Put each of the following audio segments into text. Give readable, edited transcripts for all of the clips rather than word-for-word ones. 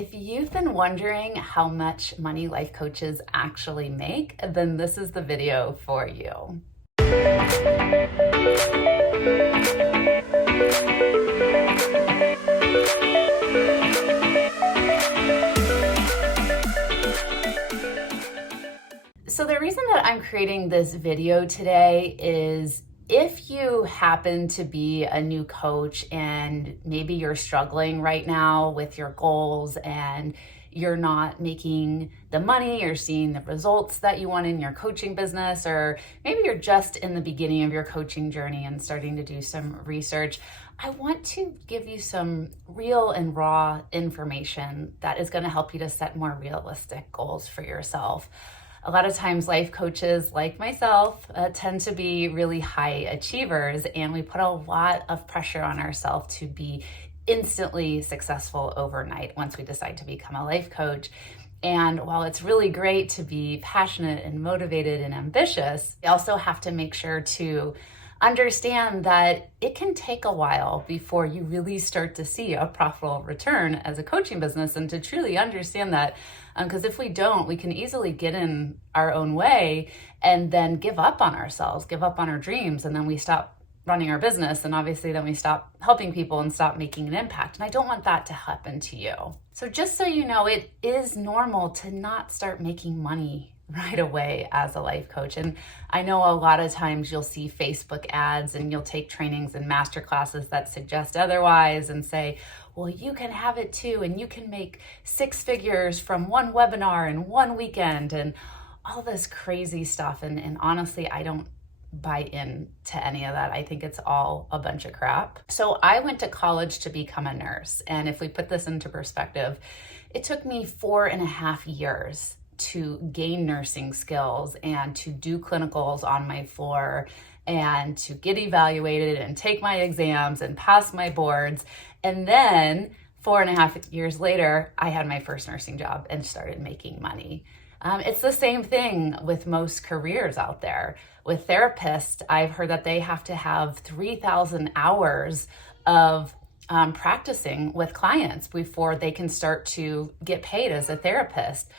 If you've been wondering how much money life coaches actually make, then this is the video for you. So the reason that I'm creating this video today is if you happen to be a new coach and maybe you're struggling right now with your goals and you're not making the money or seeing the results that you want in your coaching business, or maybe you're just in the beginning of your coaching journey and starting to do some research, I want to give you some real and raw information that is going to help you to set more realistic goals for yourself. A lot of times life coaches like myself tend to be really high achievers, and we put a lot of pressure on ourselves to be instantly successful overnight once we decide to become a life coach. And while it's really great to be passionate and motivated and ambitious, you also have to make sure to understand that it can take a while before you really start to see a profitable return as a coaching business, and to truly understand that, because if we don't, we can easily get in our own way and then give up on ourselves, give up on our dreams, and then we stop running our business, and obviously then we stop helping people and stop making an impact. And I don't want that to happen to you. So just so you know, it is normal to not start making money right away as a life coach. And I know a lot of times you'll see Facebook ads and you'll take trainings and master classes that suggest otherwise and say, well, you can have it too, and you can make 6 figures from one webinar in one weekend and all this crazy stuff. And honestly, I don't buy into any of that. I think it's all a bunch of crap. So I went to college to become a nurse. And if we put this into perspective, it took me 4.5 years to gain nursing skills and to do clinicals on my floor and to get evaluated and take my exams and pass my boards. And then 4.5 years later, I had my first nursing job and started making money. It's the same thing with most careers out there. With therapists, I've heard that they have to have 3,000 hours of practicing with clients before they can start to get paid as a therapist.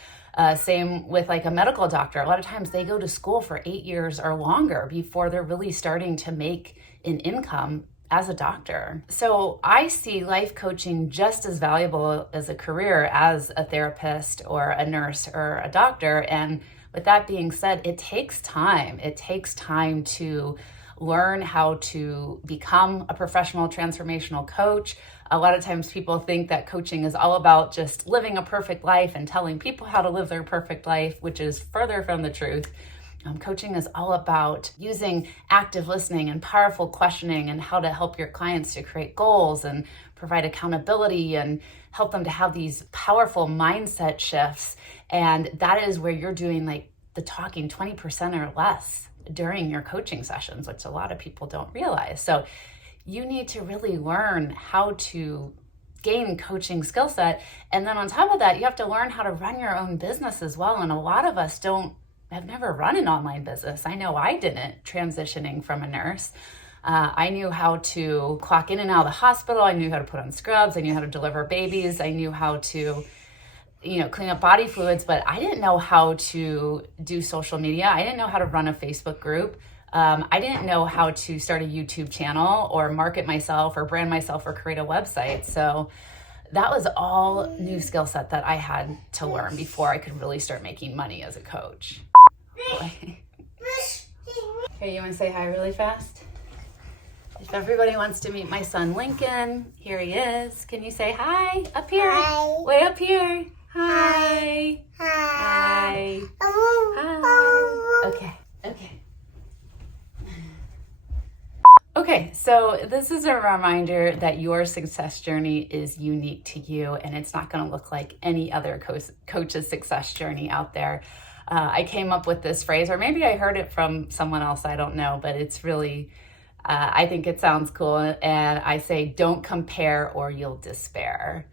Same with like a medical doctor. A lot of times they go to school for 8 years or longer before they're really starting to make an income as a doctor. So I see life coaching just as valuable as a career as a therapist or a nurse or a doctor. And with that being said, it takes time. It takes time to learn how to become a professional transformational coach. A lot of times people think that coaching is all about just living a perfect life and telling people how to live their perfect life, which is further from the truth. Coaching is all about using active listening and powerful questioning and how to help your clients to create goals and provide accountability and help them to have these powerful mindset shifts. And that is where you're doing like the talking 20% or less during your coaching sessions, which a lot of people don't realize. So you need to really learn how to gain coaching skill set. And then on top of that, you have to learn how to run your own business as well. And a lot of us have never run an online business. I know I didn't, transitioning from a nurse. I knew how to clock in and out of the hospital. I knew how to put on scrubs. I knew how to deliver babies. I knew how to clean up body fluids, but I didn't know how to do social media. I didn't know how to run a Facebook group. I didn't know how to start a YouTube channel or market myself or brand myself or create a website. So that was all new skill set that I had to learn before I could really start making money as a coach. Hey, you want to say hi really fast? If everybody wants to meet my son Lincoln, here he is. Can you say hi? Up here. Hi. Way up here. Hi. Hi. Hi. Okay. Okay, so this is a reminder that your success journey is unique to you, and it's not going to look like any other coach's success journey out there. I came up with this phrase, or maybe I heard it from someone else, I don't know, but it's really, I think it sounds cool. And I say, don't compare or you'll despair,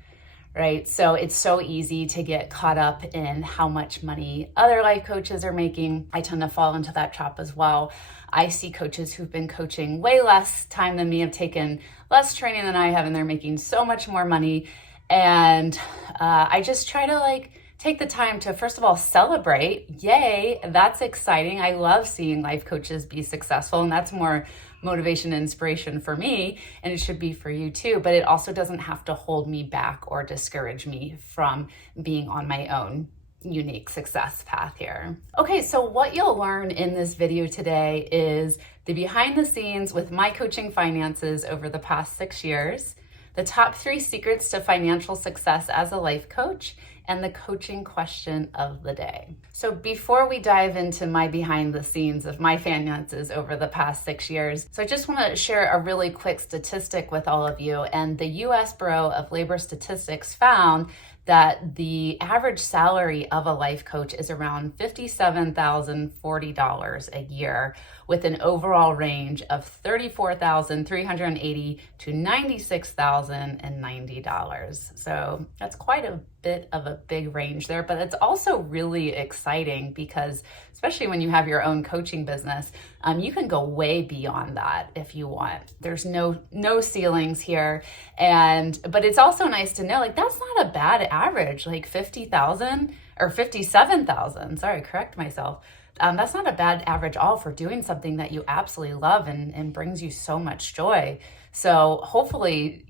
right? So it's so easy to get caught up in how much money other life coaches are making. I tend to fall into that trap as well. I see coaches who've been coaching way less time than me, have taken less training than I have, and they're making so much more money. And I just try to like take the time to, first of all, celebrate. Yay, that's exciting. I love seeing life coaches be successful, and that's more motivation and inspiration for me, and it should be for you too. But it also doesn't have to hold me back or discourage me from being on my own unique success path here. Okay, so what you'll learn in this video today is the behind the scenes with my coaching finances over the past 6 years, the top 3 secrets to financial success as a life coach, and the coaching question of the day. So before we dive into my behind the scenes of my finances over the past 6 years, so I just want to share a really quick statistic with all of you. And the US Bureau of Labor Statistics found that the average salary of a life coach is around $57,040 a year, with an overall range of $34,380 to $96,090. So that's quite a bit of a big range there, but it's also really exciting because, especially when you have your own coaching business, you can go way beyond that if you want. There's no ceilings here, but it's also nice to know, like, that's not a bad average. Like 50,000 or 57,000. Sorry, correct myself. That's not a bad average all for doing something that you absolutely love and brings you so much joy. So hopefully,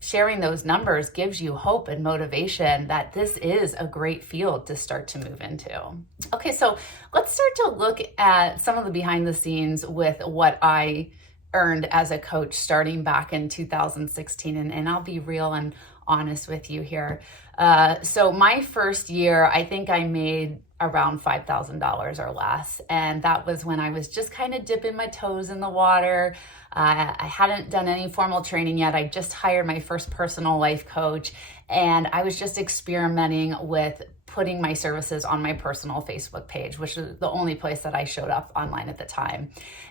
sharing those numbers gives you hope and motivation that this is a great field to start to move into. Okay, so let's start to look at some of the behind the scenes with what I earned as a coach starting back in 2016. And I'll be real and honest with you here. So my first year, I think I made around $5,000 or less. And that was when I was just kind of dipping my toes in the water. I hadn't done any formal training yet. I just hired my first personal life coach, and I was just experimenting with putting my services on my personal Facebook page, which is the only place that I showed up online at the time.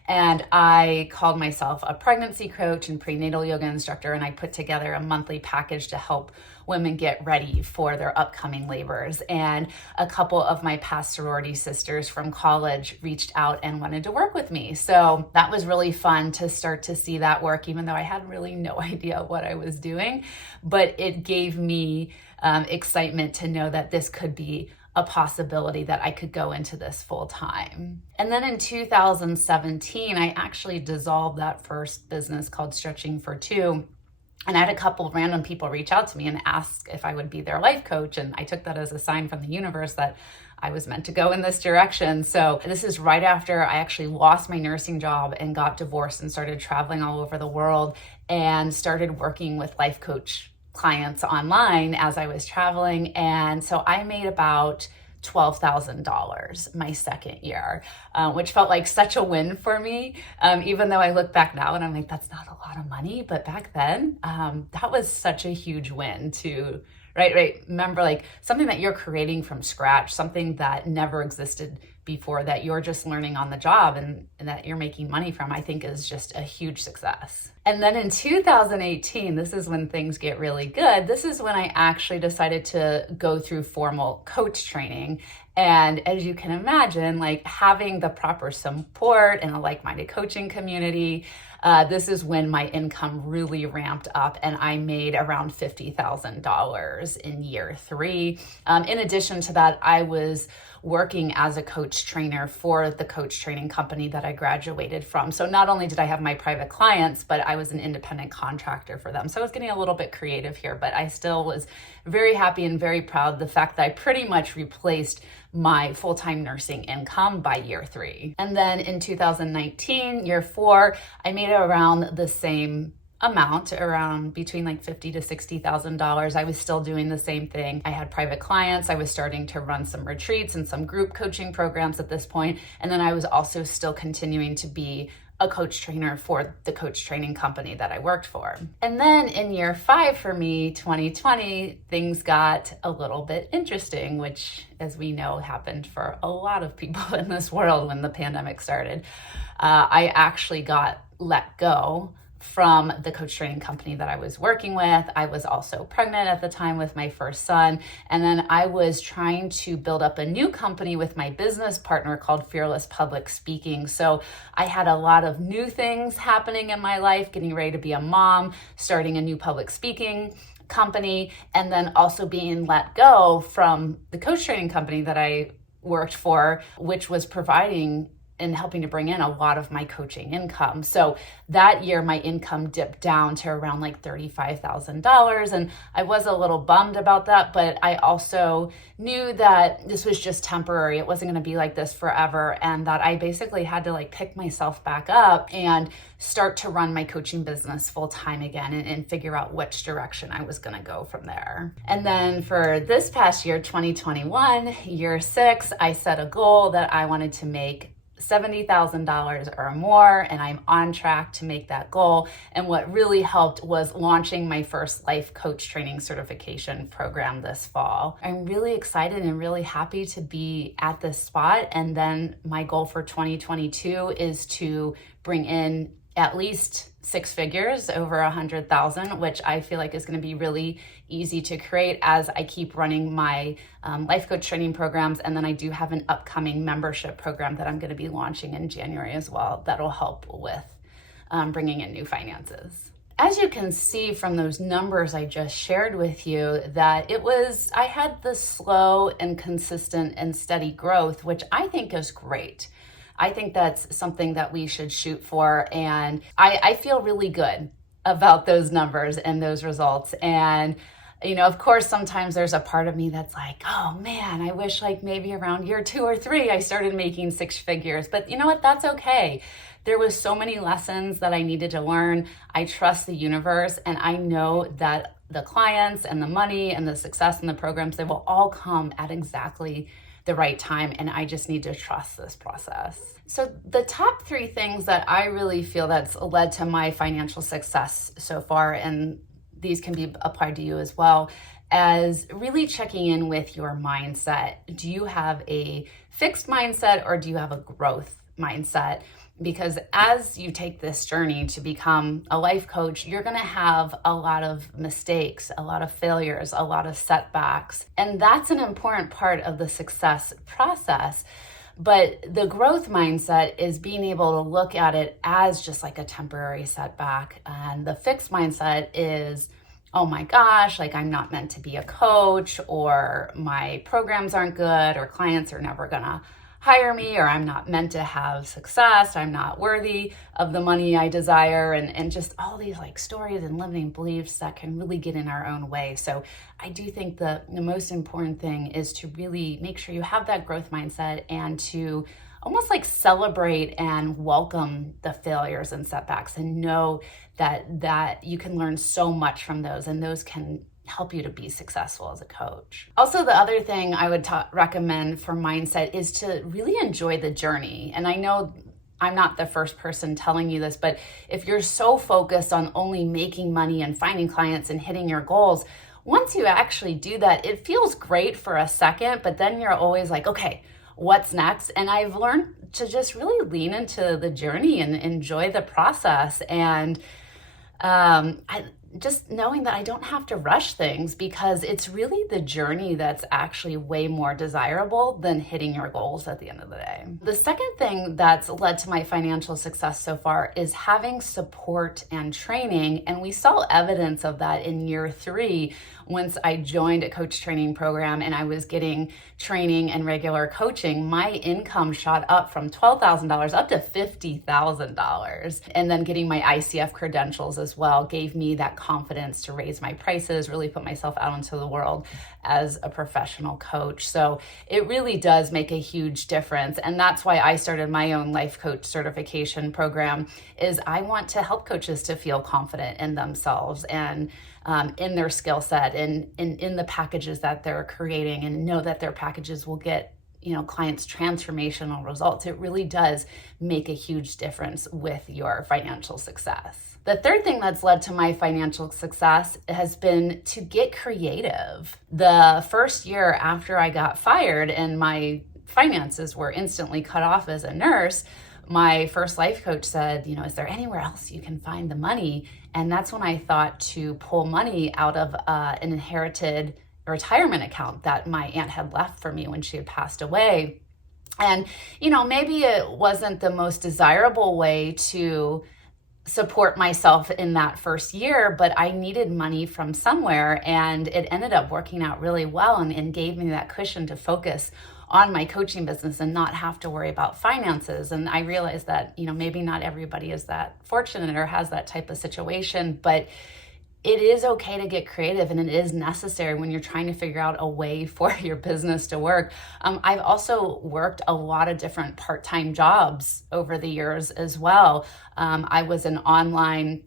And I called myself a pregnancy coach and prenatal yoga instructor, and I put together a monthly package to help women get ready for their upcoming labors. And a couple of my past sorority sisters from college reached out and wanted to work with me. So that was really fun to start to see that work, even though I had really no idea what I was doing. But it gave me excitement to know that this could be a possibility, that I could go into this full time. And then in 2017, I actually dissolved that first business called Stretching for Two. And I had a couple of random people reach out to me and ask if I would be their life coach. And I took that as a sign from the universe that I was meant to go in this direction. So this is right after I actually lost my nursing job and got divorced and started traveling all over the world and started working with life coach clients online as I was traveling. And so I made about $12,000 my second year, which felt like such a win for me. Even though I look back now and I'm like, that's not a lot of money. But back then, that was such a huge win to, right. Remember, like, something that you're creating from scratch, something that never existed before, that you're just learning on the job and that you're making money from, I think is just a huge success. And then in 2018, this is when things get really good. This is when I actually decided to go through formal coach training. And as you can imagine, like, having the proper support and a like-minded coaching community, this is when my income really ramped up, and I made around $50,000 in year 3. In addition to that, I was working as a coach trainer for the coach training company that I graduated from. So not only did I have my private clients, but I was an independent contractor for them. So I was getting a little bit creative here, but I still was very happy and very proud of the fact that I pretty much replaced my full-time nursing income by year 3. And then in 2019, year 4, I made around the same amount, around between like $50,000 to $60,000. I was still doing the same thing. I had private clients. I was starting to run some retreats and some group coaching programs at this point. And then I was also still continuing to be a coach trainer for the coach training company that I worked for. And then in year 5 for me, 2020, things got a little bit interesting, which, as we know, happened for a lot of people in this world when the pandemic started. I actually got let go from the coach training company that I was working with. I was also pregnant at the time with my first son. And then I was trying to build up a new company with my business partner called Fearless Public Speaking. So I had a lot of new things happening in my life, getting ready to be a mom, starting a new public speaking company, and then also being let go from the coach training company that I worked for, which was providing and helping to bring in a lot of my coaching income. So that year, my income dipped down to around like $35,000. And I was a little bummed about that, but I also knew that this was just temporary. It wasn't going to be like this forever. And that I basically had to like pick myself back up and start to run my coaching business full time again and figure out which direction I was going to go from there. And then for this past year, 2021, year 6, I set a goal that I wanted to make $70,000 or more, and I'm on track to make that goal. And what really helped was launching my first life coach training certification program this fall. I'm really excited and really happy to be at this spot. And then my goal for 2022 is to bring in at least 6 figures, over 100,000, which I feel like is going to be really easy to create as I keep running my life coach training programs. And then I do have an upcoming membership program that I'm going to be launching in January as well. That'll help with bringing in new finances. As you can see from those numbers I just shared with you, that I had the slow and consistent and steady growth, which I think is great. I think that's something that we should shoot for. And I feel really good about those numbers and those results. And, of course, sometimes there's a part of me that's like, oh man, I wish like maybe around year 2 or 3, I started making 6 figures. But you know what? That's okay. There was so many lessons that I needed to learn. I trust the universe, and I know that the clients and the money and the success in the programs, they will all come at exactly the right time, and I just need to trust this process. So the top 3 things that I really feel that's led to my financial success so far, and these can be applied to you as well, as really checking in with your mindset. Do you have a fixed mindset or do you have a growth mindset? Because as you take this journey to become a life coach, you're going to have a lot of mistakes, a lot of failures, a lot of setbacks. And that's an important part of the success process. But the growth mindset is being able to look at it as just like a temporary setback. And the fixed mindset is, oh my gosh, like I'm not meant to be a coach, or my programs aren't good, or clients are never going to hire me, or I'm not meant to have success, I'm not worthy of the money I desire, and just all these like stories and limiting beliefs that can really get in our own way. So I do think the most important thing is to really make sure you have that growth mindset and to almost like celebrate and welcome the failures and setbacks, and know that you can learn so much from those, and those can help you to be successful as a coach. Also, the other thing I would recommend for mindset is to really enjoy the journey. And I know I'm not the first person telling you this, but if you're so focused on only making money and finding clients and hitting your goals, once you actually do that, it feels great for a second, but then you're always like, okay, what's next? And I've learned to just really lean into the journey and enjoy the process. And just knowing that I don't have to rush things, because it's really the journey that's actually way more desirable than hitting your goals at the end of the day. The second thing that's led to my financial success so far is having support and training. And we saw evidence of that in year 3 once I joined a coach training program and I was getting training and regular coaching. My income shot up from $12,000 up to $50,000. And then getting my ICF credentials as well gave me that confidence to raise my prices, really put myself out into the world as a professional coach. So it really does make a huge difference. And that's why I started my own life coach certification program, is I want to help coaches to feel confident in themselves and in their skill set and in the packages that they're creating, and know that their packages will get clients transformational results. It really does make a huge difference with your financial success. The third thing that's led to my financial success has been to get creative. The first year after I got fired and my finances were instantly cut off as a nurse, my first life coach said, is there anywhere else you can find the money? And that's when I thought to pull money out of an inherited retirement account that my aunt had left for me when she had passed away. And, maybe it wasn't the most desirable way to support myself in that first year, but I needed money from somewhere, and it ended up working out really well and gave me that cushion to focus on my coaching business and not have to worry about finances. And I realized that, maybe not everybody is that fortunate or has that type of situation, but it is okay to get creative, and it is necessary when you're trying to figure out a way for your business to work. I've also worked a lot of different part-time jobs over the years as well. I was an online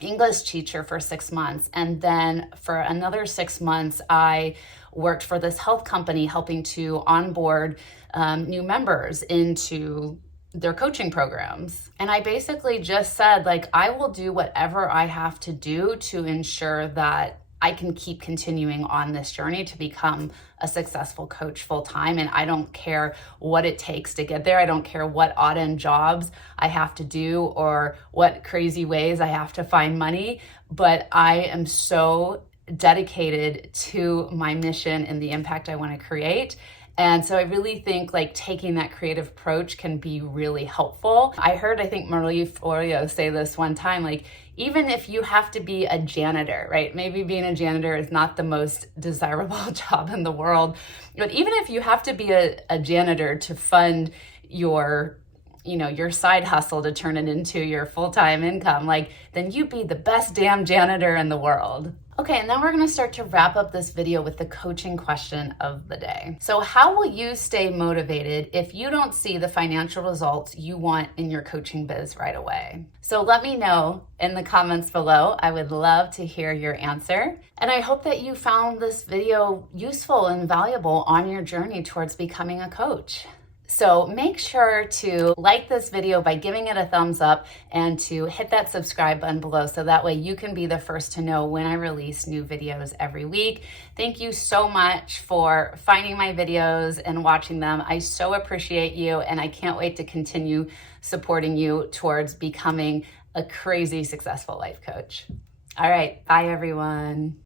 English teacher for 6 months. And then for another 6 months, I worked for this health company helping to onboard new members into their coaching programs. And I basically just said, I will do whatever I have to do to ensure that I can keep continuing on this journey to become a successful coach full time. And I don't care what it takes to get there. I don't care what odd end jobs I have to do or what crazy ways I have to find money. But I am so dedicated to my mission and the impact I want to create. And so I really think taking that creative approach can be really helpful. I think Marie Forleo say this one time, even if you have to be a janitor, right? Maybe being a janitor is not the most desirable job in the world, but even if you have to be a janitor to fund your side hustle to turn it into your full-time income, then you be the best damn janitor in the world. Okay, and then we're gonna start to wrap up this video with the coaching question of the day. So how will you stay motivated if you don't see the financial results you want in your coaching biz right away? So let me know in the comments below. I would love to hear your answer. And I hope that you found this video useful and valuable on your journey towards becoming a coach. So make sure to like this video by giving it a thumbs up and to hit that subscribe button below so that way you can be the first to know when I release new videos every week. Thank you so much for finding my videos and watching them. I so appreciate you, and I can't wait to continue supporting you towards becoming a crazy successful life coach. All right, bye everyone.